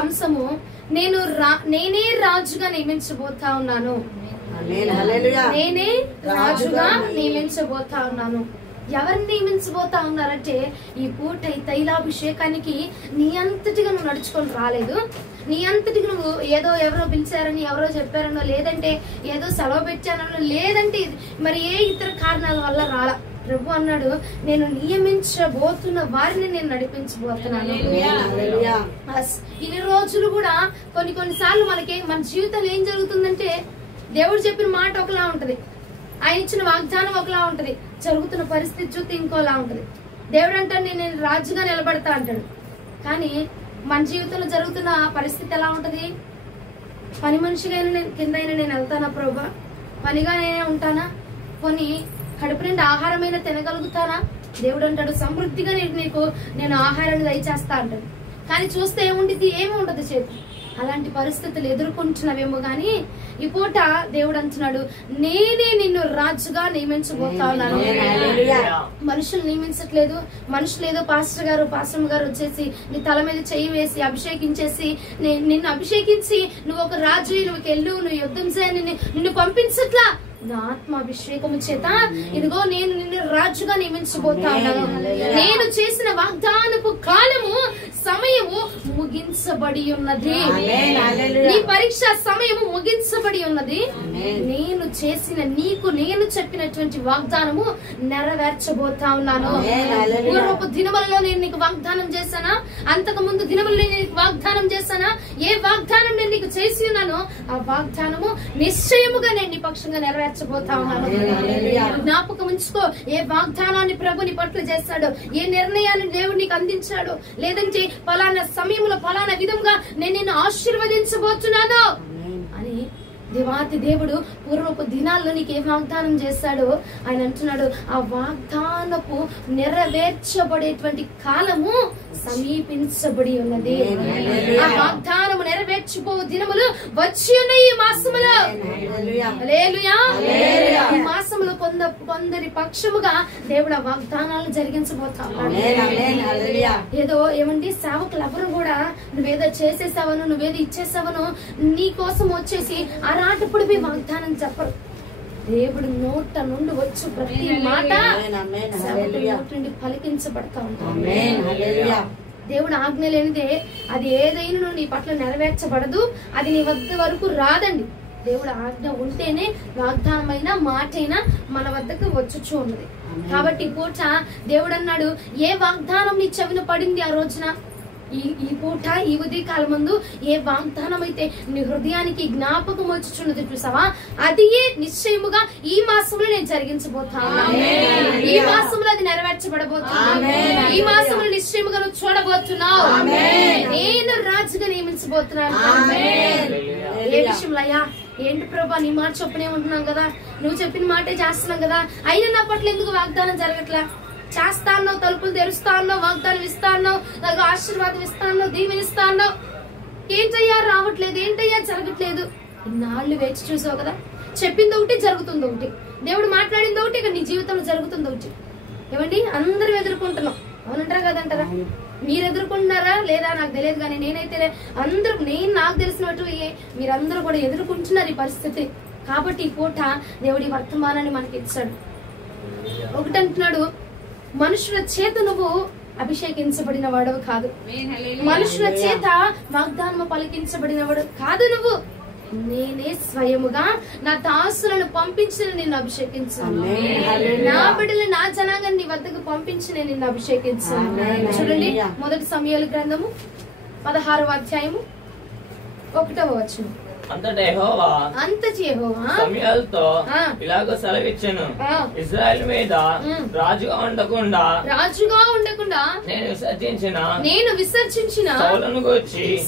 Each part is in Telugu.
అంశము, నేనే రాజుగా నియమించబోతా ఉన్నాను. నేనే రాజుగా నియమించబోతా ఉన్నాను. ఎవరిని నియమించబోతా ఉన్నారంటే, ఈ పూట ఈ తైలాభిషేకానికి నీ అంతటిగా నువ్వు నడుచుకొని రాలేదు. నీ అంతటికి నువ్వు ఏదో ఎవరో పిలిచారని, ఎవరో చెప్పారనో, లేదంటే ఏదో సెలవు పెట్టానో, లేదంటే మరి ఏ ఇతర కారణాల వల్ల రాలా. ప్రభు అన్నాడు, నేను నియమించబోతున్న వారిని నేను నడిపించబోతున్నాను. ఇన్ని రోజులు కూడా కొన్నిసార్లు మన జీవితంలో ఏం జరుగుతుందంటే, దేవుడు చెప్పిన మాట ఒకలా ఉంటది, ఆయన ఇచ్చిన వాగ్దానం ఒకలా ఉంటది, జరుగుతున్న పరిస్థితి చూస్తే ఇంకోలా ఉంటది. దేవుడు అంటాడు, నేను రాజుగా నిలబడతా అంటాడు. కానీ మన జీవితంలో జరుగుతున్న పరిస్థితి ఎలా ఉంటది? పని మనిషిగా కిందైనా నేను వెళ్తానా ప్రభా? పనిగా నేనే ఉంటానా? పోనీ కడుపు నిండా ఆహారమైనా తినగలుగుతానా? దేవుడు అంటాడు, సమృద్ధిగా నేను ఆహారాన్ని దయచేస్తా అంటాడు. కానీ చూస్తే ఏముండదు చేతి. అలాంటి పరిస్థితులు ఎదుర్కొంటున్నావేమో గాని ఈ పూట దేవుడు అంటున్నాడు, నేనే నిన్ను రాజుగా నియమించబోతా ఉన్నాను. మనుషులు నియమించట్లేదు. మనుషులు ఏదో పాస్టర్ గారు వచ్చేసి నీ తల మీద చెయ్యి వేసి అభిషేకించేసి నిన్ను అభిషేకించి నువ్వు ఒక రాజు, నువ్వు యుద్ధం చేయని నిన్ను పంపించట్లా. నా ఆత్మాభిషేకము చేత ఇదిగో నేను నిన్ను రాజుగా నియమించబోతా ఉన్నాను. నేను చేసిన వాగ్దానపు కాలము, సమయము ముగించబడి ఉన్నది. నీ పరీక్ష సమయము ముగించబడి ఉన్నది. నేను చెప్పినటువంటి వాగ్దానము నెరవేర్చబోతా ఉన్నాను. పూర్వపు దినములలో నేను నీకు వాగ్దానం చేశానా? అంతకు ముందు దినములలో నేను వాగ్దానం చేశానా? ఏ వాగ్దానం నేను నీకు చేసి ఉన్నానో ఆ వాగ్దానము నిశ్చయముగా నేను నీ పక్షంగా నెరవేర్చబోతా ఉన్నాను. జ్ఞాపకం ఉంచుకో, ఏ వాగ్దానాన్ని ప్రభు నీ పట్ల చేస్తాడో, ఏ నిర్ణయాన్ని దేవుడు నీకు అందించాడో, లేదంటే పలానా సమయంలో పలానా విధంగా నేను నిన్ను ఆశీర్వదించబోతున్నాను అని దేవాతి దేవుడు పూర్వపు దినాల్లో నీకు ఏ వాగ్దానం చేస్తాడో ఆయన అంటున్నాడు, ఆ వాగ్దానపు నెరవేర్చబడేటువంటి కాలము సమీపించబడి ఉన్నది. ఆ వాగ్దానము నెరవేర్చిపో దినములు వచ్చి ఉన్నాయి ఈ మాసములో. హల్లెలూయా. ఈ మాసములో కొందరి పక్షముగా దేవుడు ఆ వాగ్దానాలు జరిగించబోతా ఉన్నాడు. ఏదో సేవకులు ఎవరు కూడా నువ్వేదో చేసేసావను, నువ్వేదో ఇచ్చేసావను నీ కోసం వచ్చేసి ఆరాటప్పుడు వాగ్దానం చెప్పరు. దేవుడు నోట నుండి వచ్చు ప్రతి మాట నోటి నుండి పలికించబడతా ఉంటుంది. దేవుడు ఆజ్ఞ లేనిదే అది ఏదైనా నీ పట్ల నెరవేర్చబడదు. అది నీ వద్ద వరకు రాదండి. దేవుడు ఆజ్ఞ ఉంటేనే వాగ్దానమైన మాటైనా మన వద్దకు వచ్చుచూ ఉన్నది. కాబట్టి పూట దేవుడు అన్నాడు, ఏ వాగ్దానం నీ చెవిన పడింది ఆ రోజున, ఈ పూట ఈ ఉదయ కాలం ముందు ఏ వాగ్దానం అయితే నీ హృదయానికి జ్ఞాపకం వచ్చుచున్నది చూసావా, అది నిశ్చయముగా ఈ మాసంలో నేను జరిగించబోతాను. ఈ మాసంలో అది నెరవేర్చబడబోతున్నాను. ఈ మాసంలో నిశ్చయముగా నువ్వు చూడబోతున్నావు. నేను రాజుగా నియమించబోతున్నాను. ఏ విషయంలో అయ్యా ఏంటి ప్రభా, నీ మాట చొప్పునే ఉంటున్నాం కదా, నువ్వు చెప్పిన మాటే చేస్తున్నాం కదా, అయినా నా పట్ల ఎందుకు వాగ్దానం జరగట్లా? చేస్తా అన్నావు, తలుపులు తెరుస్తా అన్నావు, వాగ్దానం ఇస్తా అన్నావు, నాకు ఆశీర్వాదం ఇస్తా అన్నావు, దీవెనిస్తా అన్నావు, ఏంటయ్యా రావట్లేదు, ఏంటయ్యా జరగట్లేదు? ఇన్నాళ్ళు వేచి చూసావు కదా, చెప్పింది ఒకటి జరుగుతుంది ఒకటి, దేవుడు మాట్లాడింది ఒకటి, ఇక నీ జీవితంలో జరుగుతుంది ఒకటి. అందరూ ఎదుర్కొంటున్నాం, అవునంటారా కదంటారా? మీరు ఎదుర్కొంటున్నారా లేదా నాకు తెలియదు, కానీ నేనైతే నాకు తెలిసినట్టు మీరందరూ కూడా ఎదుర్కొంటున్నారు ఈ పరిస్థితి. కాబట్టి ఈ పూట దేవుడి వర్తమానాన్ని మనకి ఇచ్చాడు. ఒకటంటున్నాడు, మనుషుల చేత నువ్వు అభిషేకించబడిన వాడవు కాదు, మనుషుల చేత వాగ్దానము పలికించబడిన వాడు కాదు, నువ్వు నేనే స్వయముగా నా దాసులను పంపించి నిన్ను అభిషేకించాను. నా బిడ్డలు నా జనాంగాన్ని నీ వద్దకు పంపించి నేను నిన్ను అభిషేకించాను. చూడండి, మొదటి సమూయేలు గ్రంథము 16వ అధ్యాయము 1వ వచనం. అంతటి యెహోవా సమూయేలుతో ఇలాగ సెలవిచ్చెను, ఇశ్రాయేలు మీద రాజుగా ఉండకుండా నేను విసర్జించిన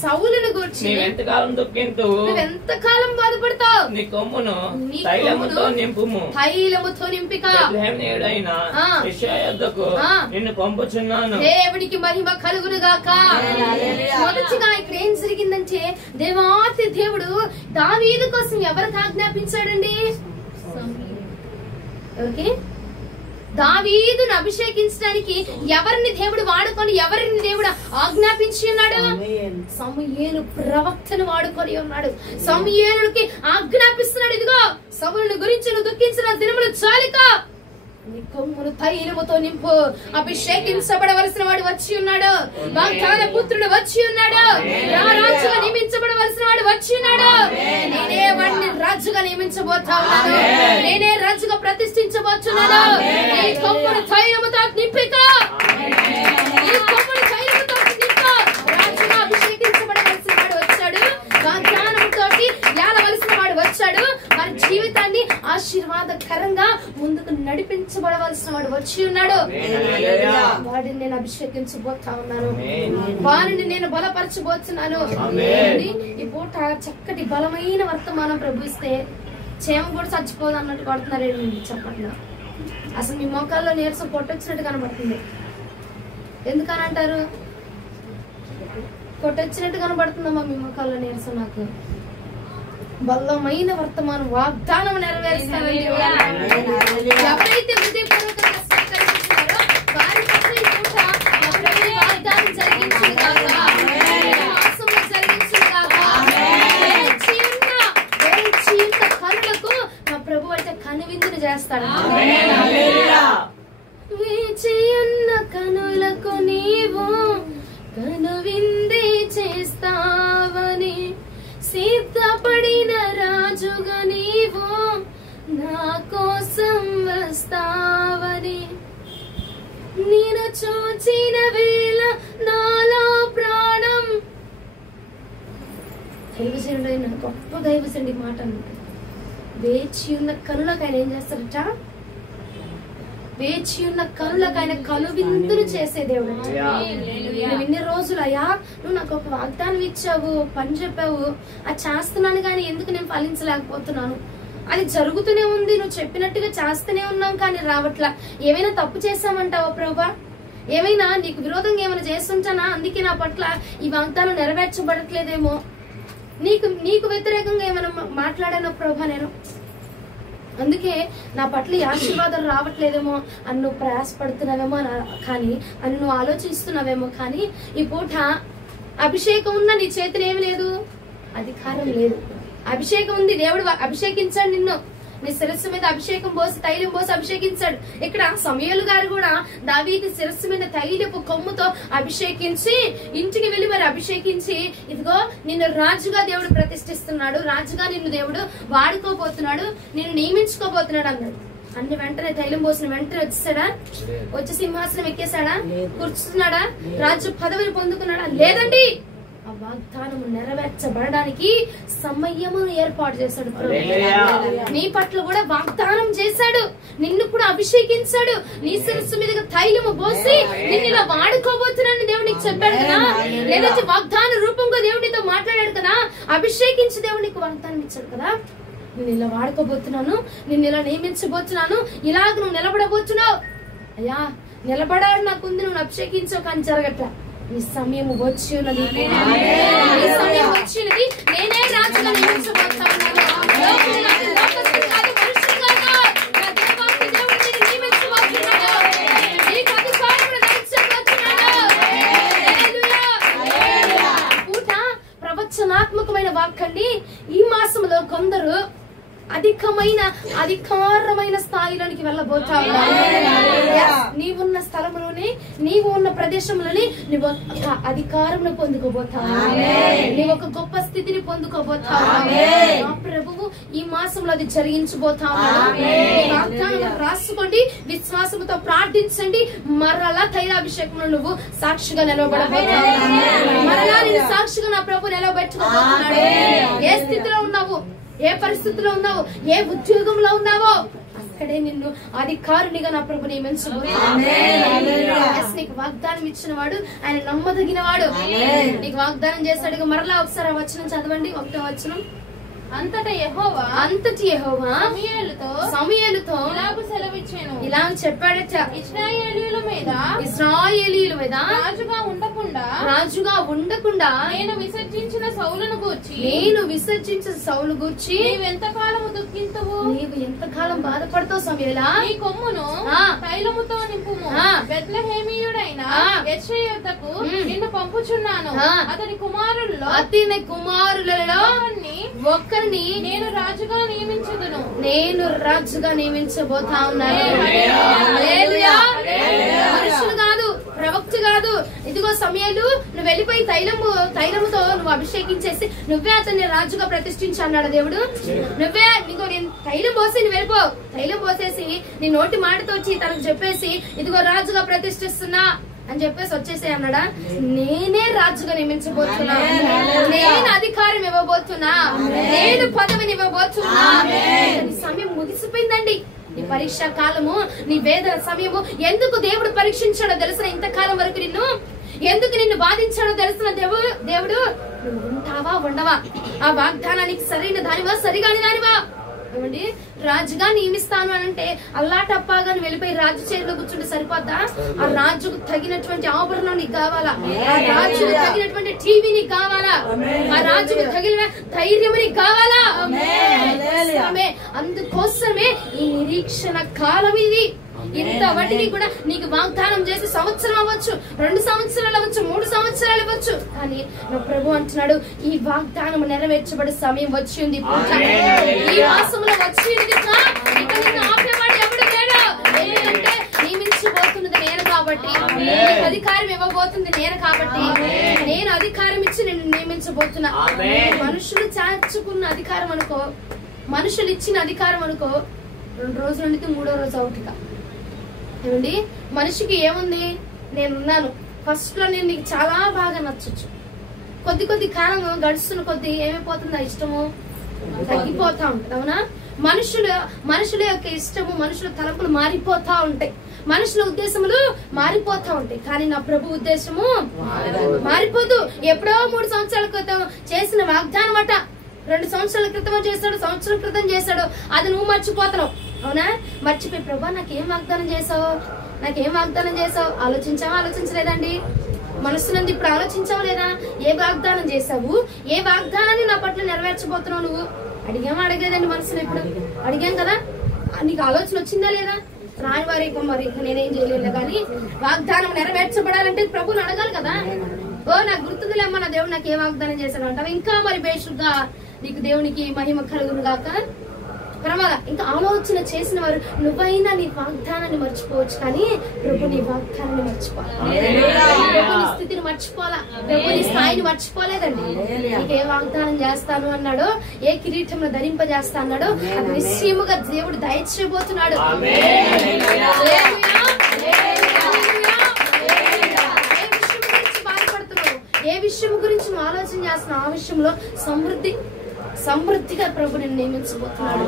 సౌలును గూర్చి నీవెంతకాలం దుఃఖింతువు, నువ్వెంతకాలం బాధపడతావు, నీ కొమ్మును తైలముతో నింపుము, నింపిక బెత్లెహేమీయుడైన యెషయా యొద్దకు నిన్ను పంపుచున్నాను. దేవునికి మహిమ కలుగును గాక. మొదటిగా ఇక్కడ ఏం జరిగిందంటే, దేవాతి దేవుడు దావీదు కోసం ఎవరికి ఆజ్ఞాపించాడండి? ఎవరికి? దావీదును అభిషేకించడానికి ఎవరిని దేవుడు వాడుకొని ఎవరిని దేవుడు ఆజ్ఞాపించి ఉన్నాడు? సమూయేలు ప్రవక్తను వాడుకొని ఉన్నాడు. సమూయేలుకి ఆజ్ఞాపిస్తున్నాడు, ఇదిగో సౌలుని గురించి నువ్వు దుఃఖించిన దినములు చాలిక, నీ కొమ్మును తైలముతో నింపు. అభిషేకించబడవలసిన వాడు వచ్చి ఉన్నాడు, వాగ్దాన పుత్రుడు వచ్చి ఉన్నాడు, రాజుగా నియమించబడవలసిన వాడు వచ్చి ఉన్నాడు. నేనే వాడిని రాజుగా నియమించబోతా ఉన్నాను, నేనే రాజుగా ప్రతిష్ఠించబోతున్నాను. నీ కొమ్మును తైలముతో నింపిక, నీ కొమ్మును తైలముతో నింపు. రాజుగా అభిషేకించబడవలసిన వాడు వచ్చాడు, వాగ్దానంతో ఏలవలసిన వాడు వచ్చాడు, మన జీవితాన్ని ఆశీర్వాదకరంగా ముందుకు నడిపించబడవలసిన వాడు వచ్చి ఉన్నాడు. వాడిని నేను అభిషేకించబోతా ఉన్నాను, వారిని నేను బలపరచబోతున్నాను. ఈ పూట చక్కటి బలమైన వర్తమానం ప్రభుయిస్తే చేమ కూడా చచ్చిపోదు అన్నట్టు కొడుతున్నారేంటి చెప్పండి. అసలు మీ మోకాల్లో నీరసం కొట్టొచ్చినట్టు కనబడుతుంది. ఎందుకని అంటారు? కొట్టొచ్చినట్టు కనబడుతుందమ్మా మీ మోకాల్లో నీరసం. నాకు బలమైన వర్తమానం వాగ్దానం నెరవేరుస్తానని ఎవరైతే హృదయపూర్వకంగా స్వీకరించారో వారి పట్ల ఈ పూట వాగ్దానం జరిగించింది కాక, మాసంలో జరిగించింది కాక. వేచి ఉన్న కనులకు మా ప్రభు అయితే కనువిందును చేస్తాడు. వేచి ఉన్న కనులకు నీవు కనువిందే చేస్తావని, సిద్ధపడిన రాజుగా నీవు నా కోసం వస్తావని, నేను చూచిన వేళ నాలో ప్రాణం. దైవజనుడైన గొప్ప దైవజనుడి మాట అన్నది. వేచి ఉన్న కనులకు ఆయన ఏం చేస్తారట? వేచి ఉన్న కనులకు ఆయన కనువిందును చేసే దేవుడు. నువ్వు ఇన్ని రోజులు అయ్యా నువ్వు నాకు ఒక వాగ్దానం ఇచ్చావు, పని చెప్పావు, అది చేస్తున్నాను కానీ ఎందుకు నేను ఫలించలేకపోతున్నాను? అది జరుగుతూనే ఉంది, నువ్వు చెప్పినట్టుగా చేస్తూనే ఉన్నాం కానీ రావట్లా. ఏమైనా తప్పు చేశామంటావా ప్రభా? ఏమైనా నీకు విరోధంగా ఏమైనా చేస్తుంటానా? అందుకే నా పట్ల ఈ వాగ్దానం నెరవేర్చబడట్లేదేమో, నీకు వ్యతిరేకంగా ఏమైనా మాట్లాడానో ప్రభా నేను, అందుకే నా పట్ల ఈ ఆశీర్వాదాలు రావట్లేదేమో అని నువ్వు ప్రయాసపడుతున్నావేమో కానీ అని నువ్వు ఆలోచిస్తున్నావేమో. కానీ ఈ పూట అభిషేకం ఉన్న నీ చేతిలో ఏమి లేదు, అధికారం లేదు. అభిషేకం ఉంది, దేవుడు అభిషేకించాడు నిన్ను, నీ శిరస్సు మీద అభిషేకం పోసి తైలం పోసి అభిషేకించాడు. ఇక్కడ సమూయేలు గారు కూడా దావీదు శిరస్సు మీద తైలపు కొమ్ముతో అభిషేకించి ఇంటికి వెళ్లి మరి అభిషేకించి, ఇదిగో నిన్ను రాజుగా దేవుడు ప్రతిష్ఠిస్తున్నాడు, రాజుగా నిన్ను దేవుడు వాడుకోబోతున్నాడు, నిన్ను నియమించుకోబోతున్నాడు అన్నాడు. అన్ని వెంటనే తైలం పోసిన వెంటనే వచ్చేసాడా? వచ్చి సింహాసనం ఎక్కేశాడా? కూర్చున్నాడా? రాజు పదవిని పొందుకున్నాడా? లేదండి. ఆ వాగ్దానము నెరవేర్చబడడానికి సమయమును ఏర్పాటు చేశాడు. నీ పట్ల కూడా వాగ్దానం చేశాడు, నిన్ను కూడా అభిషేకించాడు, నీ శిరస్సు మీదుగా తైలము పోసి నిన్ను ఇలా వాడుకోబోతున్నాను దేవునికి చెప్పాడు కదా. లేదంటే వాగ్దాన రూపంగా దేవునితో మాట్లాడాడు కదా, అభిషేకించి దేవునికి వాగ్దానం ఇచ్చాడు కదా. నేను ఇలా వాడుకోబోతున్నాను, నిన్ను ఇలా నియమించబోతున్నాను, ఇలాగ నువ్వు నిలబడబోతున్నావు. అయ్యా నిలబడాలని నాకుంది, నువ్వు అభిషేకించావు కానీ జరగట్లా. నీ సమయం వచ్చి ఉన్నది, నీ సమయం వచ్చినది. నేనే రాజుగా నియమించబోతా ఉన్నాను. ప్రవచనాత్మకమైన వాక్కండి. ఈ మాసంలో కొందరు అధికారమైన స్థాయిలోనికి వెళ్ళబోతా ఉన్నారు. నీవున్న స్థలంలోనే, నీవు ఉన్న ప్రదేశంలోనే నువ్వు ఒక అధికారం పొందుకోబోతావు, నీవు ఒక గొప్ప స్థితిని పొందుకోబోతావు. మా ప్రభువు ఈ మాసంలో అది జరిగించబోతావు. రాసుకోండి, విశ్వాసంతో ప్రార్థించండి. మరలా తైలాభిషేకంలో నువ్వు సాక్షిగా నిలబడబోతావు. మరలా నేను సాక్షిగా నా ప్రభు నిలబెట్టుకోబోతున్నాడు. ఏ స్థితిలో ఉన్నావు, ఏ పరిస్థితిలో ఉన్నావు, ఏ ఉద్యోగంలో ఉన్నావో అక్కడే నిన్ను అధికారునిగా నా ప్రభు నియమించబోతున్నాడు. నీకు వాగ్దానం ఇచ్చిన వాడు ఆయన నమ్మదగిన వాడు. నీకు వాగ్దానం చేశాడు. మరలా ఒకసారి ఆ వచనం చదవండి, 1వ వచనం. అంతటి యెహోవా సమూయేలుతో ఇలా చెప్పాడట, ఇశ్రాయేలీయుల మీద రాజుగా ఉండకుండా నేను విసర్జించిన సౌలును గూర్చి నీవు ఎంతకాలము దుఃఖింతువు, నీవు ఎంతకాలం బాధపడతావు సమూయేలా. నీ కొమ్మును తైలముతో నింపుము, బెత్లెహేమీయుడైన యెషై యొద్దకు నిన్ను పంపుచున్నాను. అతని కుమారులలో ఒక్కరిని నేను రాజుగా నియమించబోతా ఉన్నాను. మనుషులు కాదు, ప్రవక్త కాదు. ఇదిగో సమూయేలు, నువ్వు వెళ్ళిపోయి తైలముతో నువ్వు అభిషేకించేసి నువ్వే అతన్ని రాజుగా ప్రతిష్ఠించు అన్నాడు దేవుడు. నువ్వే నీకు నేను తైలం పోసి నువ్వు వెళ్ళిపో, తైలం పోసేసి నీ నోటి మాటతో వచ్చి తనకు చెప్పేసి ఇదిగో రాజుగా ప్రతిష్ఠిస్తున్నా అని చెప్పేసి వచ్చేసే అన్నాడా. నేనే రాజుగా నియమించబోతున్నా, నేను అధికారం ఇవ్వబోతున్నా, నేను పదవిని ఇవ్వబోతున్నా. నీ సమయం ముగిసిపోయిందండి. నీ పరీక్షా కాలము, నీ వేదన సమయము. ఎందుకు దేవుడు పరీక్షించాడో తెలిసిన ఇంతకాలం వరకు ఎందుకు నిన్ను బాధించాడో తెలిసిన దేవుడు నువ్వు ఉంటావా ఉండవా, ఆ వాగ్దానానికి సరైన దానివా సరిగాని దానివా. ఏమండి, రాజుగా నియమిస్తాను అని అంటే అల్లాటప్పాగా వెళ్ళిపోయి రాజు చైర్లో కూర్చుంటే సరిపోద్దా? ఆ రాజుకు తగినటువంటి ఆభరణం నీకు కావాలా, ఆ రాజుకు తగినటువంటి టీవీ నీకు కావాలా, ఆ రాజుకు తగిన ధైర్యం నీకు కావాలా. అందుకోసమే ఈ నిరీక్షణ కాలం ఇది. ఇంతవటికి కూడా నీకు వాగ్దానం చేసి సంవత్సరం అవ్వచ్చు, 2 సంవత్సరాలు అవ్వచ్చు, 3 సంవత్సరాలు అవ్వచ్చు, కానీ నా ప్రభు అంటున్నాడు ఈ వాగ్దానం నెరవేర్చబడే సమయం వచ్చింది. ఈ మాసంలో వచ్చింది. ఆపేవాడు ఎవడు లేడు. ఏంటంటే నియమించబోతున్నది నేను కాబట్టి, నీకు అధికారం ఇవ్వబోతుంది నేను కాబట్టి, నేను అధికారం ఇచ్చి నేను నియమించబోతున్నా. మనుషులు చాచుకున్న అధికారం అనుకో, మనుషులు ఇచ్చిన అధికారం అనుకో, 2 రోజుల నుండి 3వ రోజు అవుట్గా. ఏమండి, మనిషికి ఏముంది, నేనున్నాను. ఫస్ట్ లో నేను నీకు చాలా బాగా నచ్చచ్చు, కొద్ది కాలం గడుస్తున్న కొద్ది ఏమైపోతుంది, ఆ ఇష్టము తగ్గిపోతా ఉంటుంది. అవునా? మనుషుల యొక్క ఇష్టము, మనుషుల తలంపులు మారిపోతా ఉంటాయి, మనుషుల ఉద్దేశములు మారిపోతా ఉంటాయి. కానీ నా ప్రభు ఉద్దేశము మారిపోదు. ఎప్పుడో 3 సంవత్సరాల క్రితం చేసిన వాగ్దానం అట 2 సంవత్సరాల క్రితం చేశాడు, సంవత్సరం క్రితం చేశాడు, అది నువ్వు మర్చిపోతున్నావు. అవునా? మర్చిపోయి ప్రభా నాకేం వాగ్దానం చేసావు, ఆలోచించలేదండి? మనసునంది ఇప్పుడు ఆలోచించావు లేదా? ఏ వాగ్దానం చేసావు, ఏ వాగ్దానాన్ని నా పట్ల నెరవేర్చబోతున్నావు నువ్వు? అడగలేదండి మనసులో. ఇప్పుడు అడిగాం కదా, నీకు ఆలోచన వచ్చిందా లేదా? రాని వారి మరి నేనేం చేయలేదు, కానీ వాగ్దానం నెరవేర్చబడాలంటే ప్రభుని అడగాలి కదా. నాకు గుర్తుందిలేమ్మా, నా దేవుడు నాకు ఏ వాగ్దానం చేశాడు అంటావు. ఇంకా మరి బేషుగా నీకు దేవునికి మహిమ కలుగును గాక. పరమాగా ఇంకా ఆలోచన చేసిన వారు నువ్వైనా నీ వాగ్దానాన్ని మర్చిపోవచ్చు, కానీ ప్రభు నీ వాగ్దానాన్ని మర్చిపోవాలి, ప్రభు నీ స్థితిని మర్చిపోవాలా, ప్రభు నీ స్థాయిని మర్చిపోలేదండి. నీకు ఏ వాగ్దానం చేస్తాను అన్నాడో, ఏ కిరీటంలో ధరింపజేస్తా అన్నాడో అది నిశ్చయముగా దేవుడు దయచేయబోతున్నాడు. ఏ విషయం గురించి నువ్వు ఆలోచన చేస్తున్నా ఆ విషయంలో సమృద్ధిగా ప్రభు నిన్ను నియమించబోతున్నాడు.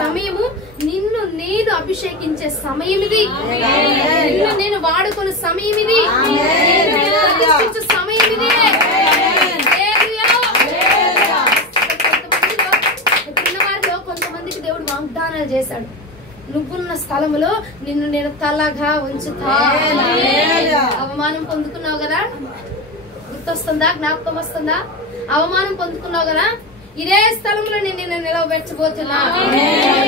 సమయము నిన్ను నేను అభిషేకించే సమయం ఇది, నిన్ను నేను వాడుకునే సమయం ఇది, ప్రతిష్ఠించే సమయం ఇది. ఇప్పుడున్న వారిలో కొంతమందికి దేవుడు వాగ్దానాలు చేశాడు. నువ్వున్న స్థలములో నిన్ను నేను తలగా ఉంచుతా. అవమానం పొందుకున్నావు కదా, గుర్తొస్తుందా, జ్ఞాపకం వస్తుందా? అవమానం పొందుకున్నావు కదా, ఇదే స్థలంలో నేను నిలవబెట్టబోతున్నా,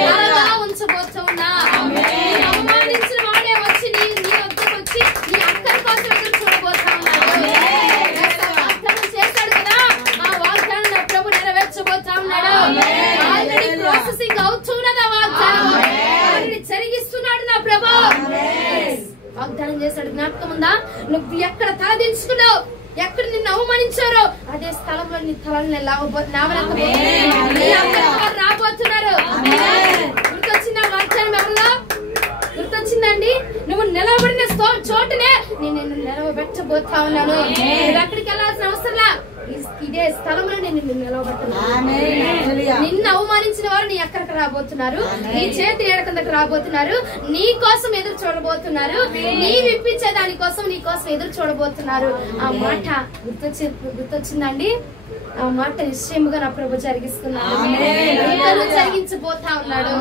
తలగా ఉంచబోతున్నా. అవమానించిన వాడే వచ్చి నీ వద్దకు వచ్చి నీ అక్కడి కోసం ఎదురు చూడబోతా ఉన్నాడు. వాగ్దానం చేశాడు కదా, ఆ వాగ్దానం నా ప్రభు నెరవేర్చబోతా ఉన్నాడు. ఆల్రెడీ ప్రాసెసింగ్ అవుతున్నది, ఆ వాగ్దానం ఆల్రెడీ జరిగిస్తున్నాడు నా ప్రభు. వాగ్దానం చేశాడు, జ్ఞాపకం ఉందా? నువ్వు ఎక్కడ తలదించుకున్నావు, ఎక్కడ నిన్ను అవమానించారో అదే స్థలంలో నీ తలని రాబోతున్నారు. గుర్తొచ్చిందా వాగ్దానం? ఎవరిలో గుర్తొచ్చిందండి? నువ్వు నిలబడిన చోటునే నేను నిలవబెట్టబోతా ఉన్నాను. నువ్వు ఎక్కడికి వెళ్ళాల్సిన అవసరంలా, ఇదే స్థలంలో నేను నిన్ను నిలవబెట్టున్నాను. నిన్ను అవమానించిన వారు నీ ఎక్కడికి రాబోతున్నారు, నీ చేతి ఏడ కిందకి రాబోతున్నారు, నీ కోసం ఎదురు చూడబోతున్నారు, నీ విప్పించే దాని కోసం నీ కోసం ఎదురు చూడబోతున్నారు. ఆ మాట గుర్తొచ్చిందండి. ఆ మాట నిశ్చయముగా నా ప్రభు జరిగిస్తున్నాడు. ఇంకను జరిగించబోతా ఉన్నాడు,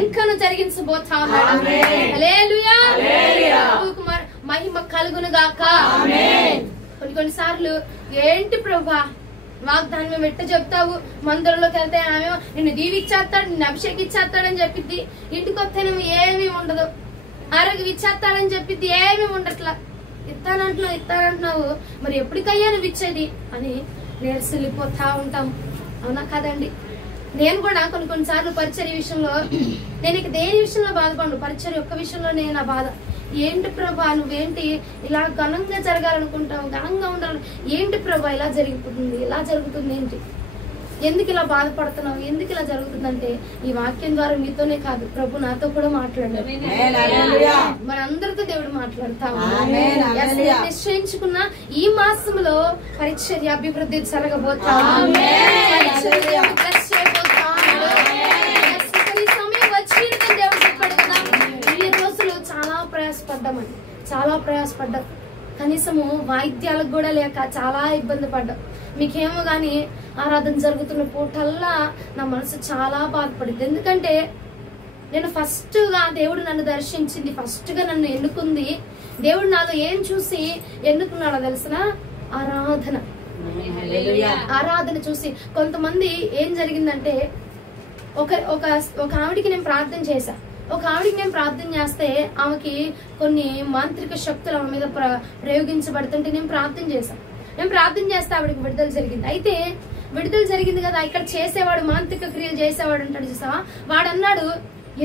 ఇంకను జరిగించబోతా ఉన్నాడు. హల్లెలూయా. కుమార్ మహిమ కలుగును గాక. కొన్నిసార్లు ఏంటి ప్రభా వాగ్దానం మేము ఎట్ట చెప్తావు, మందిరంలోకి వెళ్తే ఆమె నిన్ను దీవిచ్చేస్తాడు, నిన్ను అభిషేకిచ్చేస్తాడని చెప్పిద్ది, ఇంటికి వస్తేనేమో ఏమీ ఉండదు, ఆరోగ్యం ఇచ్చేస్తాడని చెప్పిద్ది, ఏమీ ఉండట్లా. ఇస్తానంటున్నావు మరి ఎప్పటికయ్యా నువ్వు ఇచ్చేది అని నేర్సిల్లిపోతా ఉంటాం. అవునా కాదండి? నేను కూడా కొన్నిసార్లు పరిచర్య విషయంలో నేను ఇక దేని విషయంలో బాధపడను, పరిచర్య ఒక్క విషయంలో నేను నా బాధ. ఏంటి ప్రభా నువ్వేంటి ఇలా ఘనంగా జరగాలనుకుంటావు, ఘనంగా ఉండాలి, ఏంటి ప్రభా ఇలా జరిగిపోతుంది, ఇలా జరుగుతుంది ఏంటి, ఎందుకు ఇలా బాధపడుతున్నావు, ఎందుకు ఇలా జరుగుతుందంటే ఈ వాక్యం ద్వారా మీతోనే కాదు ప్రభు నాతో కూడా మాట్లాడారు. మనందరితో దేవుడు మాట్లాడతాము. నిశ్చయించుకున్న ఈ మాసంలో పరిచర్య అభివృద్ధి జరగబోతా. దేవుడు చెప్పాడు కదా, ఈ రోజులు చాలా ప్రయాసపడ్డాం, కనీసము వాయిద్యాలకు కూడా లేక చాలా ఇబ్బంది పడ్డాం. మీకేమో గాని ఆరాధన జరుగుతున్న పూటల్లా నా మనసు చాలా బాధపడింది. ఎందుకంటే నేను ఫస్ట్ గా దేవుడు నన్ను దర్శించింది, ఫస్ట్ గా నన్ను ఎన్నుకుంది దేవుడు. నాలో ఏం చూసి ఎన్నుకున్నాడో తెలిసిన ఆరాధన చూసి. కొంతమంది ఏం జరిగిందంటే ఒక ఆవిడికి నేను ప్రార్థన చేశా. ఒక ఆవిడికి నేను ప్రార్థన చేస్తే ఆమెకి కొన్ని మాంత్రిక శక్తులు ఆమె మీద ప్రయోగించబడుతుంటే నేను ప్రార్థన చేశాను. నేను ప్రార్థన చేస్తే ఆవిడకి విడుదల జరిగింది. అయితే విడుదల జరిగింది కదా, ఇక్కడ చేసేవాడు మాంత్రిక క్రియలు చేసేవాడు అంటాడు చూసావా, వాడు అన్నాడు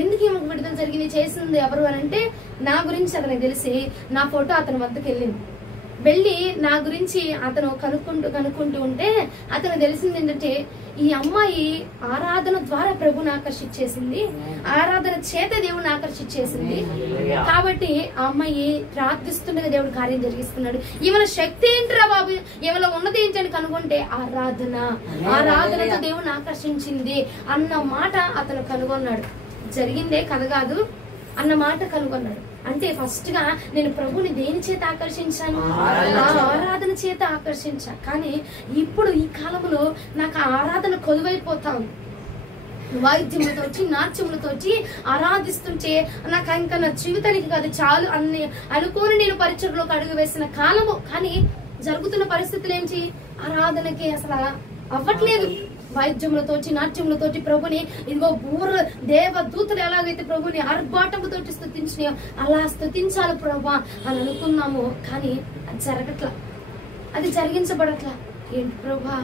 ఎందుకు ఈమెకు విడుదల జరిగింది, చేసింది ఎవరు అని అంటే నా గురించి అతనికి తెలిసి నా ఫోటో అతని వద్దకు వెళ్ళి నా గురించి అతను కనుక్కుంటూ ఉంటే అతను తెలిసింది ఏంటంటే ఈ అమ్మాయి ఆరాధన ద్వారా ప్రభుని ఆకర్షించేసింది, ఆరాధన చేత దేవుని ఆకర్షించేసింది. కాబట్టి ఆ అమ్మాయి ప్రార్థిస్తుండగా దేవుడు కార్యం జరిగిస్తున్నాడు. ఈమెల శక్తి ఏంటిరా బాబు, ఈమెలో ఉన్నది ఏంటి అని కనుగొంటే ఆరాధనతో దేవుని ఆకర్షించింది అన్న మాట అతను కనుగొన్నాడు. జరిగిందే కథ కాదు అన్న మాట కనుగొన్నాడు. అంటే ఫస్ట్ గా నేను ప్రభుని దేని చేత ఆకర్షించాను, ఆరాధన చేత ఆకర్షించాను. కానీ ఇప్పుడు ఈ కాలంలో నాకు ఆరాధన కొలువైపోతా ఉంది. వాయిద్యములతోటి నాట్యములతోటి ఆరాధిస్తుంటే నాకు ఇంకా నా జీవితానికి కాదు చాలు అన్ని అనుకోని నేను పరిచయలోకి అడుగు వేసిన కాలము. కానీ జరుగుతున్న పరిస్థితులు ఏంటి, ఆరాధనకి అసలు అవ్వట్లేదు. వాయిద్యములతోటి నాట్యములతోటి ప్రభుని ఇదిగో దేవదూతలు ఎలాగైతే ప్రభుని ఆర్భాటముతోటి స్తుతించినాయో అలా స్తుతించాలి ప్రభా అని అనుకున్నాము. కానీ అది జరగట్లా, అది జరిగించబడట్లా. ఏంటి ప్రభా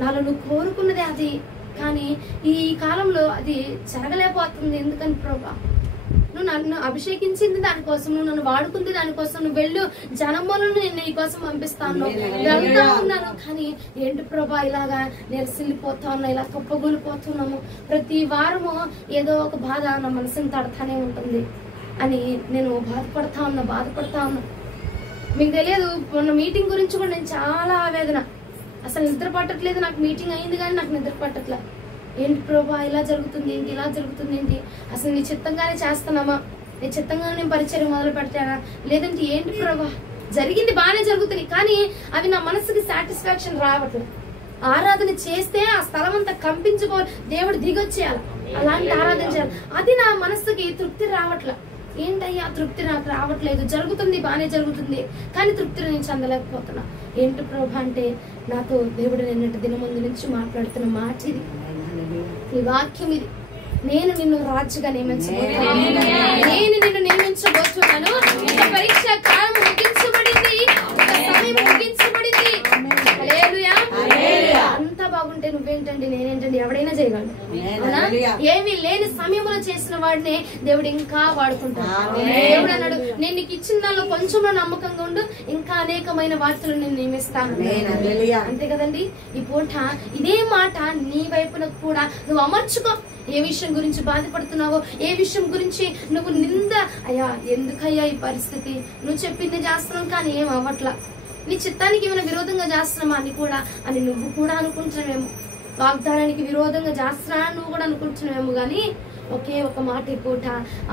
నాలో నువ్వు కోరుకున్నదే అది, కానీ ఈ కాలంలో అది జరగలేకపోతుంది. ఎందుకని ప్రభా నువ్వు నన్ను అభిషేకించింది దానికోసం, నువ్వు నన్ను వాడుకుంది దానికోసం, నువ్వు వెళ్ళు జనములను నేను నీ కోసం పంపిస్తాను వెళ్తా ఉన్నాను. కానీ ఏంటి ప్రభా ఇలాగా నెరసిల్లిపోతా ఉన్నా, ఇలా కుప్పగూలిపోతున్నాము, ప్రతి వారము ఏదో ఒక బాధ నా మనసుని తడతానే ఉంటుంది అని నేను బాధపడతా ఉన్నా. మీకు తెలియదు మొన్న మీటింగ్ గురించి కూడా నేను చాలా ఆవేదన, అసలు నిద్ర పట్టట్లేదు. నాకు మీటింగ్ అయింది కానీ నాకు నిద్ర పట్టట్లే. ఏంటి ప్రభా ఇలా జరుగుతుంది ఏంటి, ఇలా జరుగుతుంది ఏంటి, అసలు నీ చిత్తంగానే చేస్తున్నామా, నీ చిత్తంగానే నేను పరిచయం మొదలు పెడతానా, లేదంటే ఏంటి ప్రభా జరిగింది బాగానే జరుగుతుంది కానీ అవి నా మనసుకి సాటిస్ఫాక్షన్ రావట్లేదు. ఆరాధన చేస్తే ఆ స్థలం అంతా కంపించుకోవాలి, దేవుడు దిగొచ్చేయాలి, అలాంటి ఆరాధన చేయాలి, అది నా మనసుకి తృప్తి రావట్లే. ఏంటయ్యా తృప్తి నాకు రావట్లేదు, జరుగుతుంది బాగానే జరుగుతుంది కానీ తృప్తిని నేను చెందలేకపోతున్నా. ఏంటి ప్రభా అంటే నాతో దేవుడు నిన్నటి దిన ముందు నుంచి మాట్లాడుతున్న మాట ఇది, ఈ వాక్యం ఇది. నేను నిన్ను రాజుగా నియమించబోతున్నాను. పరీక్ష కాలం ముగించబడింది, సమయం ముగించబడింది. అంతా బాగుంటే నువ్వేంటండి నేనేంటండి ఎవడైనా చేయగలడు. అవునా? ఏమీ లేని సమయంలో చేసిన వాడిని దేవుడు ఇంకా వాడుకుంటాడు. దేవుడు అన్నాడు నేను నీకు ఇచ్చిన దానిలో కొంచెంలో నమ్మకంగా ఉండు, ఇంకా అనేకమైన వార్తలు నేను నియమిస్తాను. అంతే కదండి. ఈ పూట ఇదే మాట నీ వైపున కూడా నువ్వు అమర్చుకో. ఏ విషయం గురించి బాధపడుతున్నావో, ఏ విషయం గురించి నువ్వు అయ్యా ఎందుకయ్యా ఈ పరిస్థితి, నువ్వు చెప్పింది చేస్తున్నావు కానీ ఏం అవ్వట్లా, నీ చిత్తానికి ఏమైనా విరోధంగా చేస్తున్నామా అని నువ్వు కూడా అనుకుంటున్నావేమో. వాగ్దానానికి విరోధంగా చేస్తున్నా నువ్వు కూడా అనుకుంటున్నావేమో. గాని ఒకే ఒక మాట పూట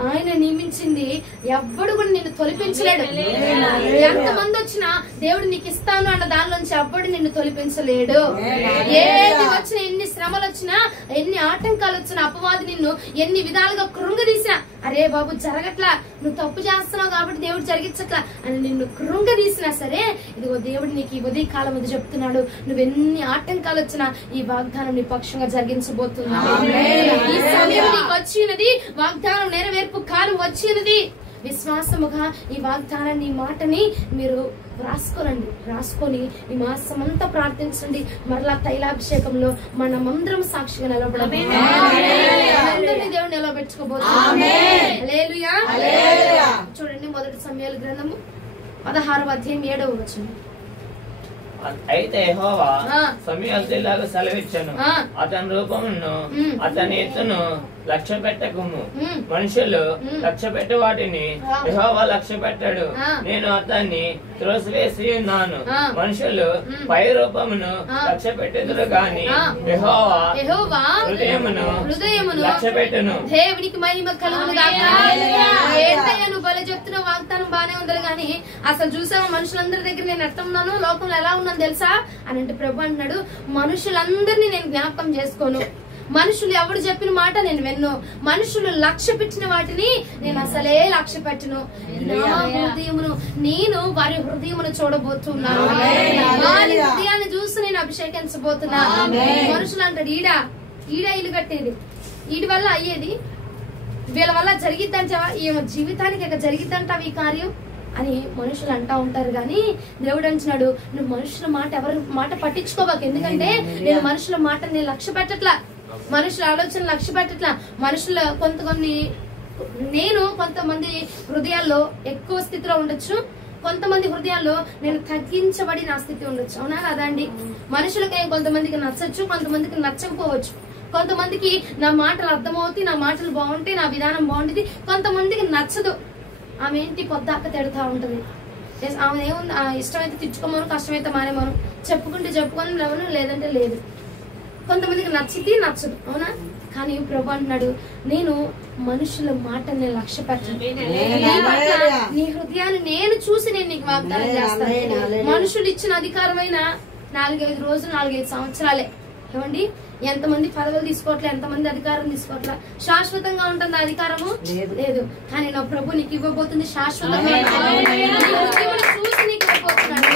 ఆయన నియమించింది ఎవ్వడు కూడా నిన్ను తొలిపించలేడు. ఎంతమంది వచ్చినా దేవుడు నీకు ఇస్తాను అన్న దానిలోంచి ఎవ్వడు నిన్ను తొలిపించలేడు. ఏది వచ్చినా, ఎన్ని శ్రమలు వచ్చినా, ఎన్ని ఆటంకాలు వచ్చినా, అపవాది నిన్ను ఎన్ని విధాలుగా కృంగదీసినా, అరే బాబు జరగట్లా, నువ్వు తప్పు చేస్తున్నావు కాబట్టి దేవుడు జరిగించట్లా అని నిన్ను కృంగదీసినా సరే, ఇదిగో దేవుడు నీకు ఈ ఉదయ కాలం అది చెప్తున్నాడు, నువ్వెన్ని ఆటంకాలు వచ్చినా ఈ వాగ్దానం నీ పక్షంగా జరిగించబోతున్నావు. ఈ సమయం నీకు వచ్చినది, వాగ్దానం నెరవేర్పు కాలం వచ్చినది. విశ్వాసముగా ఈ వాగ్దానాన్ని, ఈ మాటని మీరు రాసుకొని ఈ మాసం అంతా ప్రార్థించండి. మరలా తైలాభిషేకంలో మనమందరం సాక్షిగా నిలబడాలి. దేవుడు నిలబెట్టుకోబోతున్నాం. హల్లెలూయా. చూడండి, మొదటి సమయాల గ్రంథము 16వ అధ్యాయం 7వ వచనం. అయితే యెహోవా సమూయేలుతో సెలవిచ్చాను, అతని రూపమును అతని ఎత్తును లక్ష్య పెట్టకుము. మనుషులు లక్ష్య పెట్టే వాటిని యెహోవా లక్ష్య పెట్టాడు. నేను అతన్ని త్రోసివేసి ఉన్నాను. మనుషులు పై రూపమును లక్ష్య పెట్టెదురు గాని యెహోవా హృదయమును లక్ష్య పెట్టును. దేవునికి మహిమ కలుగును గాక. ఏంటయ్యా నువ్వు భలే చెప్తున్న వాగ్దానం బానే ఉందరు గాని అసలు చూసావా మనుషులందరి దగ్గర నేను ఎట్లా ఉన్నాను, లోకంలో ఎలా ఉన్నాను తెలుసా అని అంటే ప్రభు అంటున్నాడు, మనుషులందరినీ నేను జ్ఞాపకం చేసుకోను. మనుషులు ఎవరు చెప్పిన మాట నేను విన్ను. మనుషులు లక్ష్య పెట్టిన వాటిని నేను అసలే లక్ష్య పెట్టను. నా హృదయమును, నేను వారి హృదయమును చూడబోతున్నాను. వారి హృదయాన్ని చూసి నేను అభిషేకించబోతున్నాను. మనుషులు అంటాడు, ఈడ ఇల్లు కట్టేది, వీడి వల్ల అయ్యేది, వీళ్ళ వల్ల జరిగిద్దంటావా, ఈ జీవితానికి ఇక జరిగిద్దంటావా ఈ కార్యం అని మనుషులు అంటా ఉంటారు. గాని దేవుడు అంటున్నాడు, నువ్వు మనుషుల మాట, ఎవరి మాట పట్టించుకోవాకు. ఎందుకంటే నేను మనుషుల మాట నేను లక్ష్య పెట్టట్లా, మనుషుల ఆలోచన లక్ష్య పెట్టట్లా. మనుషుల కొంతమంది హృదయాల్లో ఎక్కువ స్థితిలో ఉండొచ్చు, కొంతమంది హృదయాల్లో నేను తగ్గించబడి నా స్థితి ఉండొచ్చు. అవునా కదా అండి? మనుషులకి కొంతమందికి నచ్చచ్చు, కొంతమందికి నచ్చకపోవచ్చు. కొంతమందికి నా మాటలు అర్థమవుతాయి, నా మాటలు బాగుంటాయి, నా విధానం బాగుంటుంది. కొంతమందికి నచ్చదు. ఆమె ఏంటి పొద్దాక తిడతా ఉంటది. ఆమె ఏముంది, ఇష్టమైతే తిట్టుకోమను, కష్టమైతే మానేమను, చెప్పుకొని లేవను, లేదంటే లేదు. కొంతమందికి నచ్చితే నచ్చదు. అవునా? కానీ ప్రభు అంటున్నాడు, నేను మనుషుల మాట నేను లక్ష్య పెట్టను. నీ హృదయాన్ని నేను చూసి నేను నీకు వాగ్దానం చేస్తాను. మనుషులు ఇచ్చిన అధికారమైన 4-5 రోజులు, 4-5 సంవత్సరాలే. ఏమండి, ఎంతమంది పదవులు తీసుకోవట్లే, ఎంతమంది అధికారం తీసుకోవట్లే. శాశ్వతంగా ఉంటుంది అధికారము లేదు. కానీ నా ప్రభు నీకు ఇవ్వబోతుంది శాశ్వతంగా. చూసి నీకు ఇవ్వబోతున్నాడు.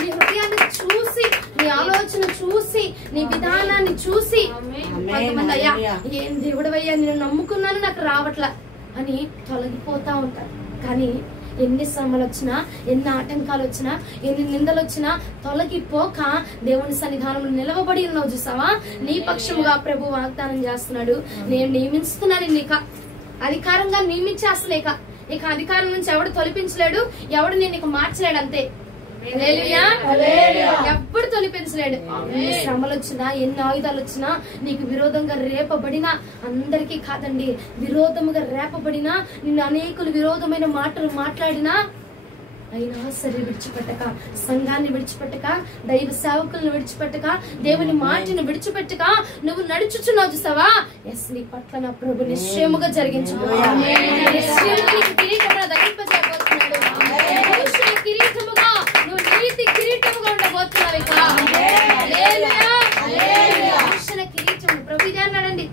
నీ హృదయాన్ని చూసి, నీ ఆలోచన చూసి, నీ విధానాన్ని చూసి, కొంతమంది అయ్యా ఏం దేవుడవయ్యా నేను నమ్ముకున్నాను నాకు రావట్లా అని తొలగిపోతా ఉంటారు. కానీ ఎన్ని శ్రమలు వచ్చినా, ఎన్ని ఆటంకాలు వచ్చినా, ఎన్ని నిందలు వచ్చినా తొలగిపోక దేవుని సన్నిధానంలో నిలవబడి ఉన్నావు. చూసావా, నీ పక్షముగా ప్రభు వాగ్దానం చేస్తున్నాడు, నేను నియమిస్తున్నాను, నీకు అధికారంగా నియమించేస్తలేక ఇక అధికారం నుంచి ఎవడు తొలిపించలేడు, ఎవడు నేను ఇక మార్చలేడు. అంతే. ఎప్పుడు తొలిపించలేడు. ఎన్ని శ్రమలు వచ్చినా, ఎన్ని ఆయుధాలు వచ్చినా, నీకు విరోధంగా రేపబడినా, అందరికీ కాదండి, విరోధముగా రేపబడినా, నిన్ను అనేకులు విరోధమైన మాటలు మాట్లాడినా అయినా సరే విడిచిపెట్టక, సంఘాన్ని విడిచిపెట్టక, దైవ సేవకులను విడిచిపెట్టక, దేవుని మాటను విడిచిపెట్టక నువ్వు నడుచుచున్నావు. చూసావా, ఎస్ నీ పట్ల నా ప్రభు నిశ్చయముగా జరిగించుకున్నాడు. కిరీటముగా నువ్వు నీతి కిరీటముగా ఉండబోతున్నావు. ఇక కిరీటము ప్రభు ఇదే అన్నాడండి,